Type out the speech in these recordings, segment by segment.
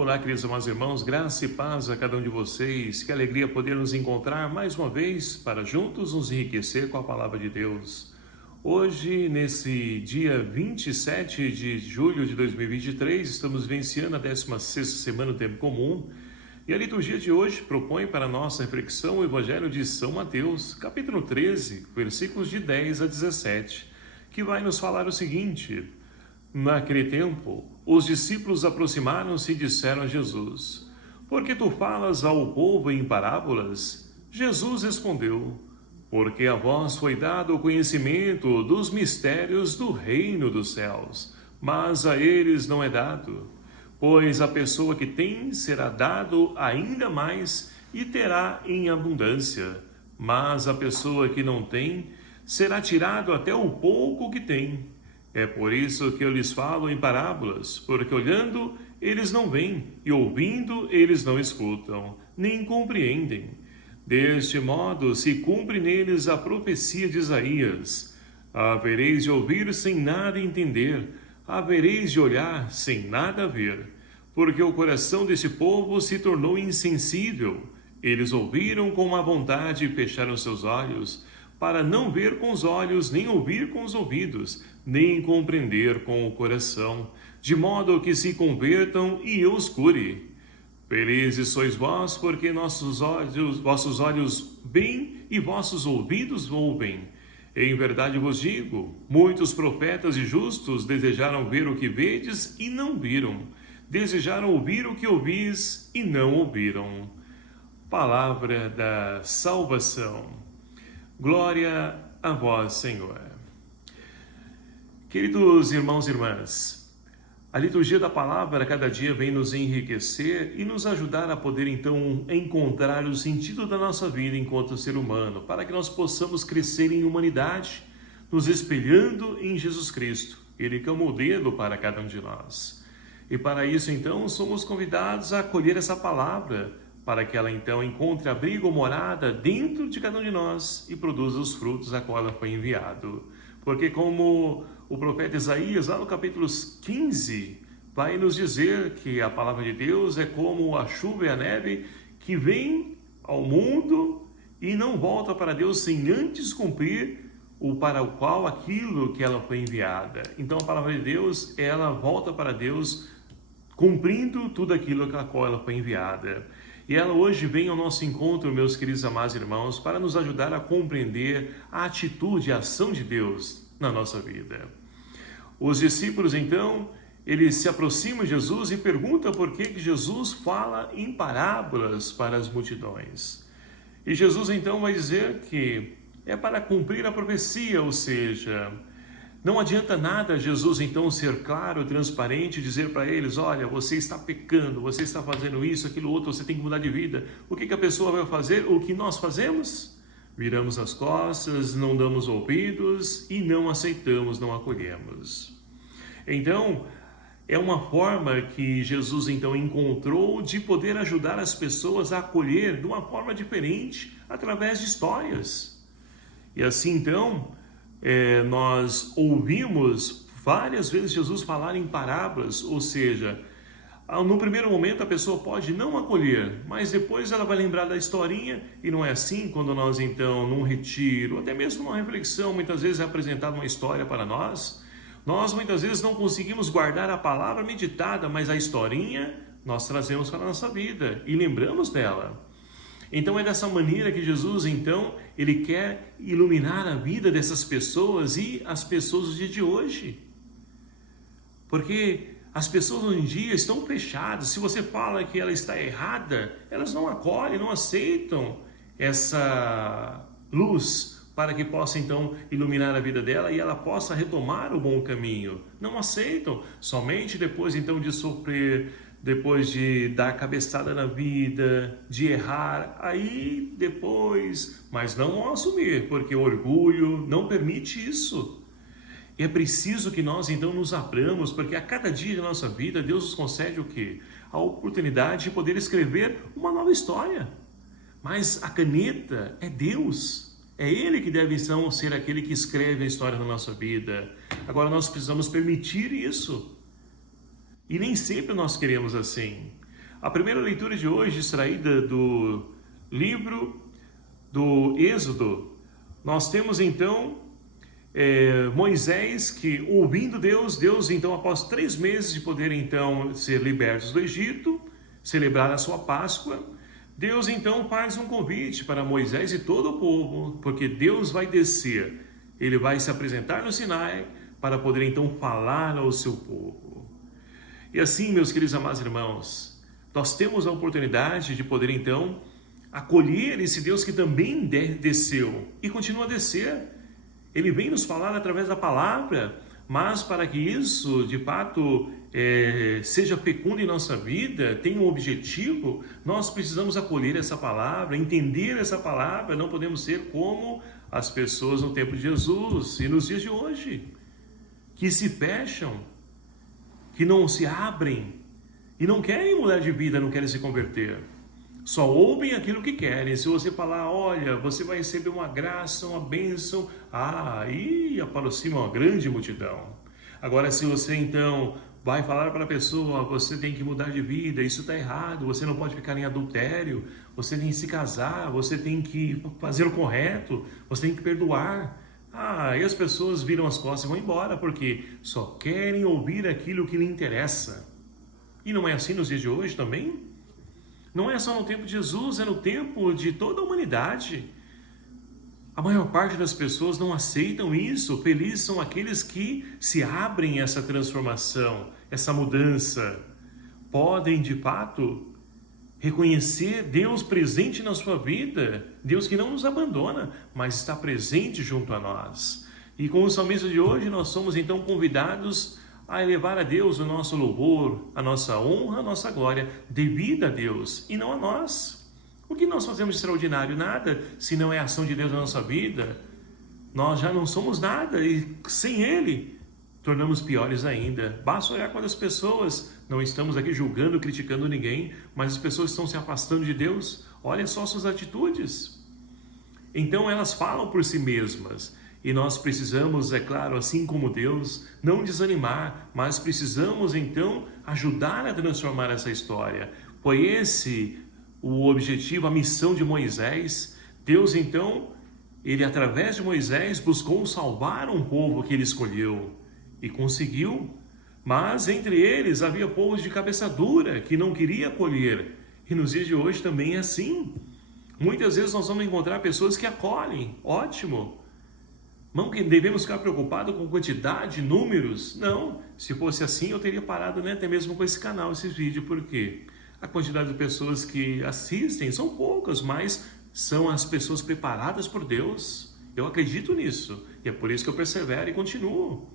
Olá, queridos amados irmãos, graça e paz a cada um de vocês. Que alegria poder nos encontrar mais uma vez para juntos nos enriquecer com a palavra de Deus. Hoje, nesse dia 27 de julho de 2023, estamos vivenciando a 16ª semana do Tempo Comum. E a liturgia de hoje propõe para a nossa reflexão o Evangelho de São Mateus, capítulo 13, versículos de 10 a 17, que vai nos falar o seguinte: naquele tempo, os discípulos aproximaram-se e disseram a Jesus: "Por que tu falas ao povo em parábolas?" Jesus respondeu: "Porque a vós foi dado o conhecimento dos mistérios do reino dos céus, mas a eles não é dado. Pois a pessoa que tem será dado ainda mais e terá em abundância, mas a pessoa que não tem será tirado até o pouco que tem. É por isso que eu lhes falo em parábolas, porque olhando eles não veem, e ouvindo eles não escutam, nem compreendem. Deste modo se cumpre neles a profecia de Isaías: havereis de ouvir sem nada entender, havereis de olhar sem nada ver, porque o coração desse povo se tornou insensível. Eles ouviram com má vontade e fecharam seus olhos, para não ver com os olhos, nem ouvir com os ouvidos, nem compreender com o coração, de modo que se convertam e eu os cure. Felizes sois vós, porque vossos olhos veem e vossos ouvidos ouvem. Em verdade vos digo, muitos profetas e justos desejaram ver o que vedes e não viram, desejaram ouvir o que ouvis e não ouviram." Palavra da salvação. Glória a vós, Senhor. Queridos irmãos e irmãs, a liturgia da palavra cada dia vem nos enriquecer e nos ajudar a poder então encontrar o sentido da nossa vida enquanto ser humano, para que nós possamos crescer em humanidade, nos espelhando em Jesus Cristo, Ele que é o modelo para cada um de nós. E para isso então somos convidados a acolher essa palavra, para que ela então encontre abrigo ou morada dentro de cada um de nós e produza os frutos a qual ela foi enviado. Porque como o profeta Isaías, lá no capítulo 15, vai nos dizer que a palavra de Deus é como a chuva e a neve que vem ao mundo e não volta para Deus sem antes cumprir o para o qual aquilo que ela foi enviada. Então a palavra de Deus, ela volta para Deus cumprindo tudo aquilo a qual ela foi enviada. E ela hoje vem ao nosso encontro, meus queridos amados irmãos, para nos ajudar a compreender a atitude e a ação de Deus na nossa vida. Os discípulos, então, eles se aproximam de Jesus e perguntam por que Jesus fala em parábolas para as multidões. E Jesus, então, vai dizer que é para cumprir a profecia, ou seja, não adianta nada Jesus então ser claro, transparente, dizer para eles: olha, você está pecando, você está fazendo isso, aquilo outro, você tem que mudar de vida. O que a pessoa vai fazer? O que nós fazemos? Viramos as costas, não damos ouvidos e não aceitamos, não acolhemos. Então, é uma forma que Jesus então encontrou de poder ajudar as pessoas a acolher de uma forma diferente, através de histórias. E assim então, nós ouvimos várias vezes Jesus falar em parábolas, ou seja, no primeiro momento a pessoa pode não acolher, mas depois ela vai lembrar da historinha. E não é assim quando nós então, num retiro, até mesmo numa reflexão, muitas vezes é apresentada uma história para nós muitas vezes não conseguimos guardar a palavra meditada, mas a historinha nós trazemos para a nossa vida e lembramos dela. Então é dessa maneira que Jesus, então, ele quer iluminar a vida dessas pessoas e as pessoas do dia de hoje. Porque as pessoas hoje em dia estão fechadas. Se você fala que ela está errada, elas não acolhem, não aceitam essa luz para que possa então iluminar a vida dela e ela possa retomar o bom caminho. Não aceitam, somente depois então de sofrer, depois de dar cabeçada na vida, de errar, aí depois, mas não vão assumir, porque o orgulho não permite isso. E é preciso que nós então nos abramos, porque a cada dia da nossa vida Deus nos concede o quê? A oportunidade de poder escrever uma nova história. Mas a caneta é Deus. É Ele que deve então ser aquele que escreve a história da nossa vida. Agora nós precisamos permitir isso. E nem sempre nós queremos assim. A primeira leitura de hoje, extraída do livro do Êxodo, nós temos então Moisés que, ouvindo Deus então após 3 meses de poder então ser libertos do Egito, celebrar a sua Páscoa, Deus então faz um convite para Moisés e todo o povo, porque Deus vai descer, ele vai se apresentar no Sinai para poder então falar ao seu povo. E assim, meus queridos amados irmãos, nós temos a oportunidade de poder então acolher esse Deus que também desceu e continua a descer. Ele vem nos falar através da palavra, mas para que isso de fato seja fecundo em nossa vida, tenha um objetivo, nós precisamos acolher essa palavra, entender essa palavra. Não podemos ser como as pessoas no tempo de Jesus e nos dias de hoje, que se fecham, que não se abrem e não querem mudar de vida, não querem se converter. Só ouvem aquilo que querem. Se você falar, olha, você vai receber uma graça, uma bênção, aí aproxima uma grande multidão. Agora, se você então vai falar para a pessoa, você tem que mudar de vida, isso está errado, você não pode ficar em adultério, você tem que se casar, você tem que fazer o correto, você tem que perdoar. E as pessoas viram as costas e vão embora, porque só querem ouvir aquilo que lhe interessa. E não é assim nos dias de hoje também? Não é só no tempo de Jesus, é no tempo de toda a humanidade. A maior parte das pessoas não aceitam isso. Felizes são aqueles que se abrem a essa transformação, essa mudança. Podem, de fato, reconhecer Deus presente na sua vida. Deus que não nos abandona, mas está presente junto a nós. E com o salmista de hoje, nós somos então convidados a elevar a Deus o nosso louvor, a nossa honra, a nossa glória, devida a Deus e não a nós. O que nós fazemos de extraordinário? Nada, se não é a ação de Deus na nossa vida. Nós já não somos nada e sem Ele tornamos piores ainda. Basta olhar quando as pessoas, não estamos aqui julgando, criticando ninguém, mas as pessoas estão se afastando de Deus. Olha só suas atitudes. Então elas falam por si mesmas. E nós precisamos, é claro, assim como Deus, não desanimar, mas precisamos então ajudar a transformar essa história. Foi esse o objetivo, a missão de Moisés. Deus então, ele através de Moisés buscou salvar um povo que ele escolheu e conseguiu. Mas entre eles havia povos de cabeça dura que não queria acolher. E nos dias de hoje também é assim. Muitas vezes nós vamos encontrar pessoas que acolhem, ótimo. Não que devemos ficar preocupados com quantidade, números. Não, se fosse assim eu teria parado até mesmo com esse canal, esse vídeo, porque a quantidade de pessoas que assistem são poucas, mas são as pessoas preparadas por Deus. Eu acredito nisso e é por isso que eu persevero e continuo.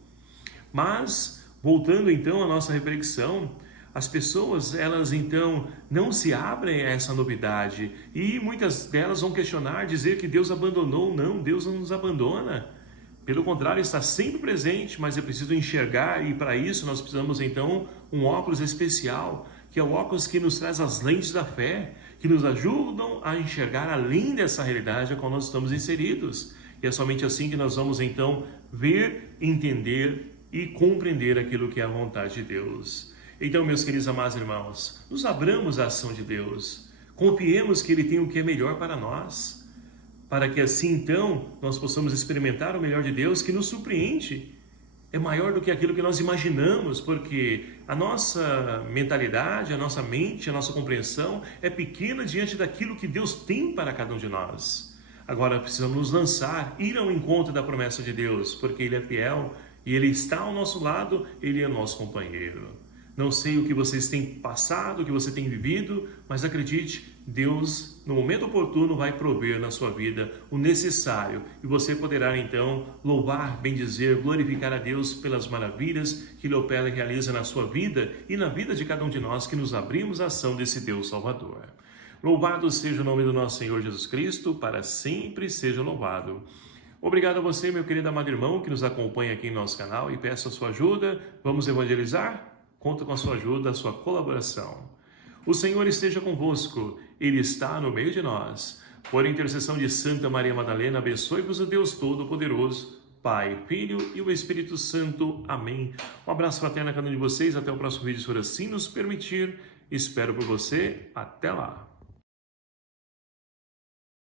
Mas, voltando então à nossa reflexão, as pessoas, elas então não se abrem a essa novidade e muitas delas vão questionar, dizer que Deus abandonou. Não, Deus não nos abandona. Pelo contrário, está sempre presente, mas é preciso enxergar e para isso nós precisamos então um óculos especial, que é o óculos que nos traz as lentes da fé, que nos ajudam a enxergar além dessa realidade a qual nós estamos inseridos. E é somente assim que nós vamos então ver, entender e compreender aquilo que é a vontade de Deus. Então, meus queridos amados irmãos, nos abramos à ação de Deus, confiemos que Ele tem o que é melhor para nós, para que assim então nós possamos experimentar o melhor de Deus que nos surpreende. É maior do que aquilo que nós imaginamos, porque a nossa mentalidade, a nossa mente, a nossa compreensão é pequena diante daquilo que Deus tem para cada um de nós. Agora precisamos nos lançar, ir ao encontro da promessa de Deus, porque Ele é fiel e Ele está ao nosso lado, Ele é nosso companheiro. Não sei o que vocês têm passado, o que você tem vivido, mas acredite, Deus, no momento oportuno, vai prover na sua vida o necessário. E você poderá, então, louvar, bendizer, glorificar a Deus pelas maravilhas que Ele opera e realiza na sua vida e na vida de cada um de nós que nos abrimos à ação desse Deus Salvador. Louvado seja o nome do nosso Senhor Jesus Cristo, para sempre seja louvado. Obrigado a você, meu querido amado irmão, que nos acompanha aqui em nosso canal e peço a sua ajuda. Vamos evangelizar? Conto com a sua ajuda, a sua colaboração. O Senhor esteja convosco, Ele está no meio de nós. Por intercessão de Santa Maria Madalena, abençoe-vos o Deus Todo-Poderoso, Pai, Filho e o Espírito Santo. Amém. Um abraço fraterno a cada um de vocês. Até o próximo vídeo, se for assim nos permitir. Espero por você. Até lá!